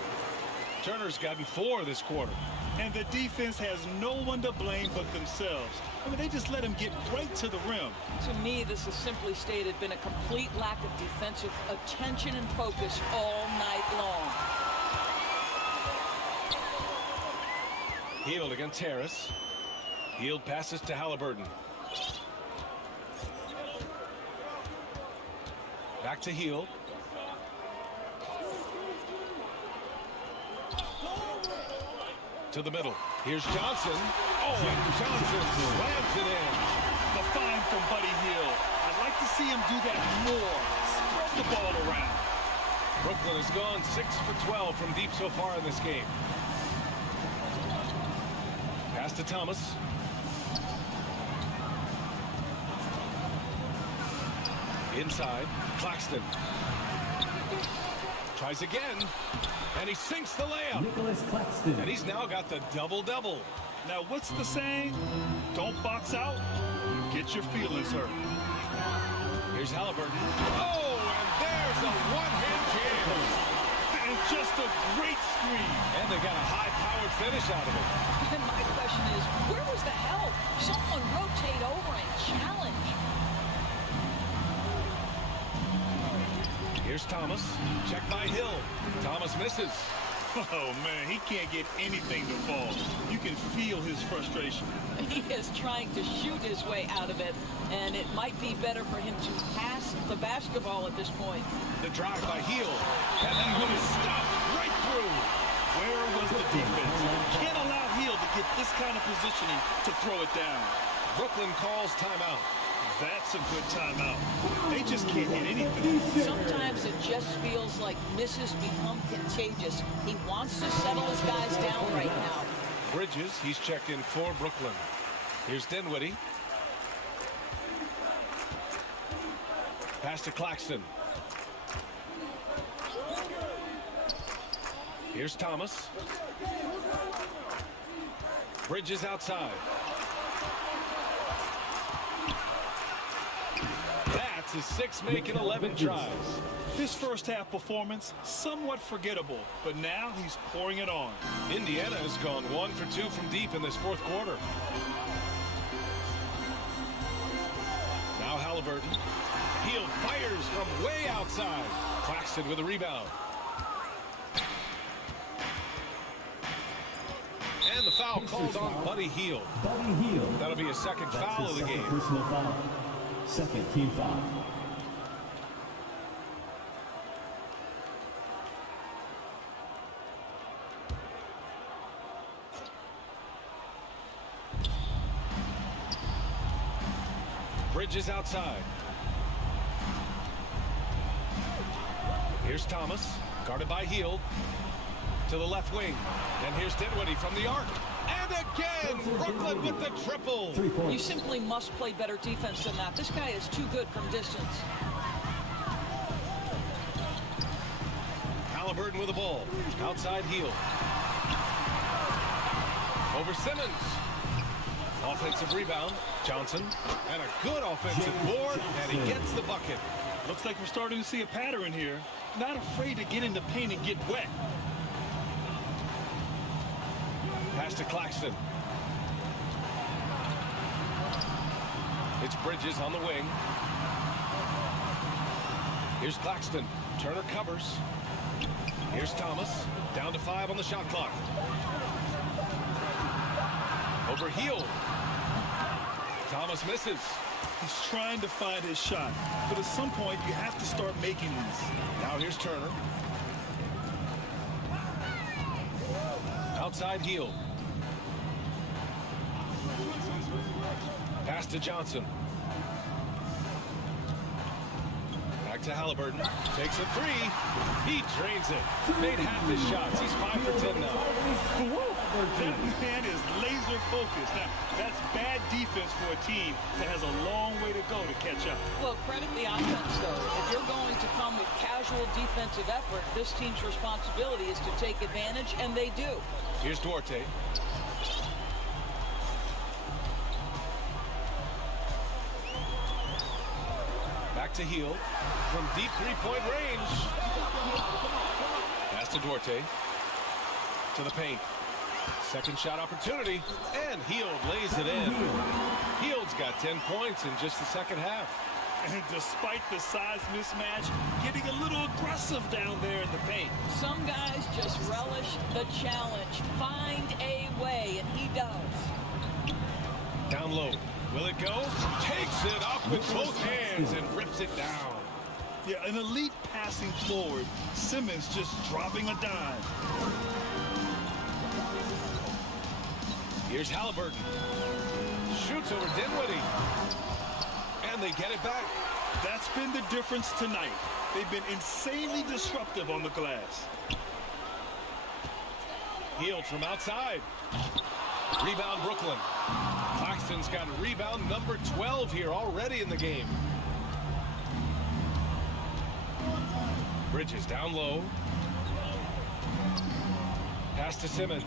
Turner's gotten 4 this quarter. And the defense has no one to blame but themselves. I mean, they just let him get right to the rim. To me, this has simply stated been a complete lack of defensive attention and focus all night long. Hield against Harris. Hield passes to Halliburton. Back to Hield. To the middle. Here's Johnson. Oh, and Johnson slams it in. The find from Buddy Hield. I'd like to see him do that more. Spread the ball around. Brooklyn has gone 6 for 12 from deep so far in this game. Pass to Thomas. Inside, Claxton. Tries again, and he sinks the layup. Nicholas Claxton. And he's now got the double-double. Now, what's the saying? Don't box out, you get your feelings hurt. Here's Halliburton. Oh, and there's a one-hand jam. And just a great screen. And they got a high-powered finish out of it. And my question is, where was the help? Someone rotate over and challenge. Here's Thomas. Check by Hill. Thomas misses. Oh, man, he can't get anything to fall. You can feel his frustration. He is trying to shoot his way out of it, and it might be better for him to pass the basketball at this point. The drive by Hill. And that one is stopped right through. Where was the defense? Can't allow Hill to get this kind of positioning to throw it down. Brooklyn calls timeout. That's a good timeout. They just can't hit anything. Sometimes it just feels like misses become contagious. He wants to settle his guys down right now. Bridges, he's checked in for Brooklyn. Here's Dinwiddie. Pass to Claxton. Here's Thomas. Bridges outside. That's his 6 making 11 tries. His first half performance, somewhat forgettable, but now he's pouring it on. Indiana has gone 1 for 2 from deep in this fourth quarter. Now Halliburton. Hield fires from way outside. Claxton with a rebound. And the foul called on Buddy Hield. Buddy Hield. That'll be a second That's foul his of the second game. personal foul. Second team foul. Bridges outside. Here's Thomas, guarded by Hield. To the left wing. And here's Dinwiddie from the arc. And again, Brooklyn with the triple. 3 points. You simply must play better defense than that. This guy is too good from distance. Halliburton with the ball. Outside Hield. Over Simmons. Offensive rebound. Johnson. And a good offensive board. And he gets the bucket. Looks like we're starting to see a pattern here. Not afraid to get in the paint and get wet. Pass to Claxton. It's Bridges on the wing. Here's Claxton. Turner covers. Here's Thomas. Down to 5 on the shot clock. Over Hield. Thomas misses. He's trying to find his shot, but at some point you have to start making these. Now here's Turner. Outside Hield. Pass to Johnson. Back to Halliburton. Takes a 3. He drains it. Made half his shots. He's 5 for 10 now. That man is laser focused. Now, that's bad defense for a team that has a long way to go to catch up. Well, credit the offense, though. If you're going to come with casual defensive effort, this team's responsibility is to take advantage, and they do. Here's Duarte. Back to Hield from deep three-point range. Pass to Duarte. To the paint. Second shot opportunity. And Hield lays it in. Hield's got 10 points in just the second half. And despite the size mismatch, getting a little aggressive down there in the paint. Some guys just relish the challenge. Find a way, and he does. Down low. Will it go? Takes it up with both hands and rips it down. Yeah, an elite passing forward. Simmons just dropping a dime. Here's Halliburton. Shoots over Dinwiddie. And they get it back. That's been the difference tonight. They've been insanely disruptive on the glass. Hield from outside. Rebound Brooklyn. Claxton's got rebound number 12 here already in the game. Bridges down low. Pass to Simmons.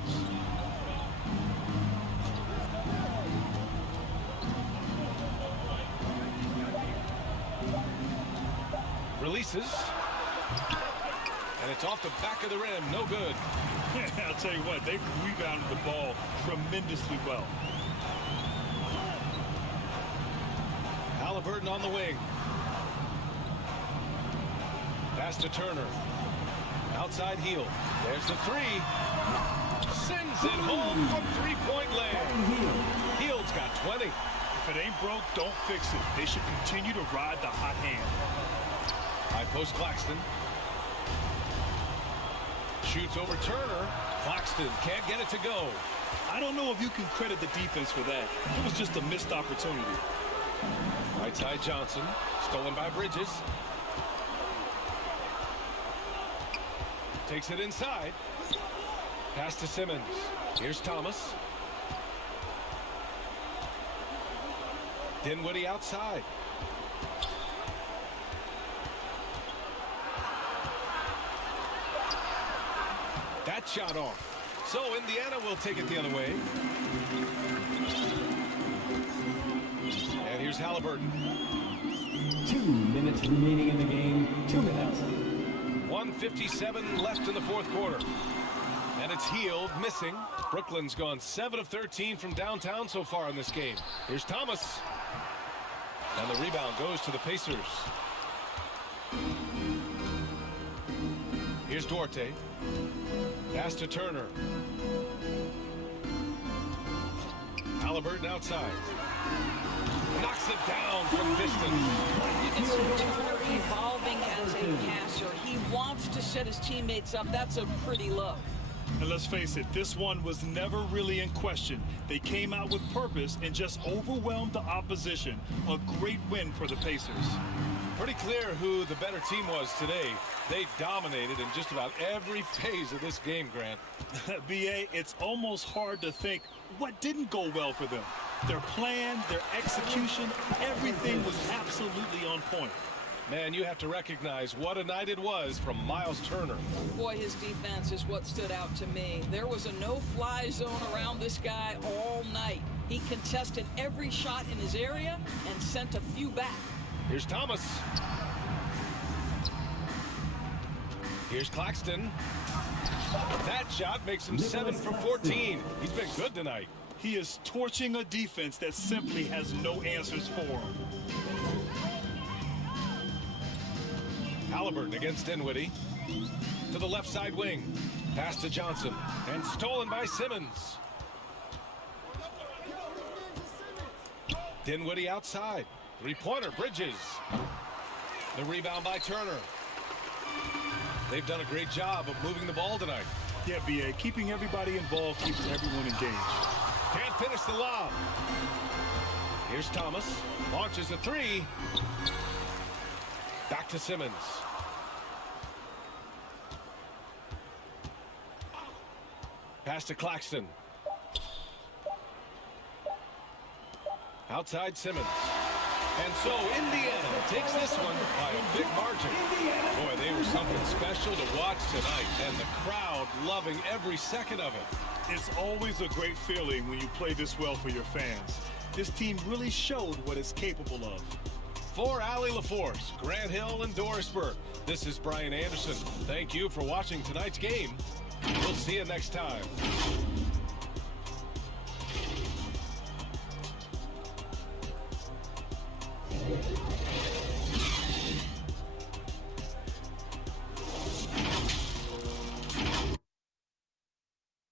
Releases. And it's off the back of the rim. No good. I'll tell you what, they've rebounded the ball tremendously well. Halliburton on the wing. Pass to Turner. Outside Hield. There's the 3. Sends it home from three-point land. Hield's got 20. If it ain't broke, don't fix it. They should continue to ride the hot hand. High post Claxton. Shoots over Turner. Claxton can't get it to go. I don't know if you can credit the defense for that. It was just a missed opportunity. Right side Johnson. Stolen by Bridges. Takes it inside. Pass to Simmons. Here's Thomas. Dinwiddie outside. That shot off. So Indiana will take it the other way. And here's Halliburton. 2 minutes remaining in the game. 2 minutes. 1:57 left in the fourth quarter. And it's Hield missing. Brooklyn's gone 7 of 13 from downtown so far in this game. Here's Thomas. And the rebound goes to the Pacers. Here's Duarte. Pass to Turner. Halliburton outside. Knocks it down from distance. You can see Turner evolving as a passer. He wants to set his teammates up. That's a pretty look. And let's face it, this one was never really in question. They came out with purpose and just overwhelmed the opposition. A great win for the Pacers. Pretty clear who the better team was today. They dominated in just about every phase of this game, Grant. B.A., it's almost hard to think what didn't go well for them. Their plan, their execution, everything was absolutely on point. Man, you have to recognize what a night it was from Miles Turner. Boy, his defense is what stood out to me. There was a no-fly zone around this guy all night. He contested every shot in his area and sent a few back. Here's Thomas. Here's Claxton. That shot makes him 7 from 14. He's been good tonight. He is torching a defense that simply has no answers for him. Halliburton against Dinwiddie. To the left side wing. Pass to Johnson. And stolen by Simmons. Dinwiddie outside. Three-pointer, Bridges. The rebound by Turner. They've done a great job of moving the ball tonight. Yeah, B.A., keeping everybody involved keeps everyone engaged. Can't finish the lob. Here's Thomas. Launches a three. Back to Simmons. Pass to Claxton. Outside Simmons. And so Indiana takes this one by a big margin. Boy, they were something special to watch tonight, and the crowd loving every second of it. It's always a great feeling when you play this well for your fans. This team really showed what it's capable of. For Allie LaForce, Grant Hill, and Doris Burke, this is Brian Anderson. Thank you for watching tonight's game. We'll see you next time.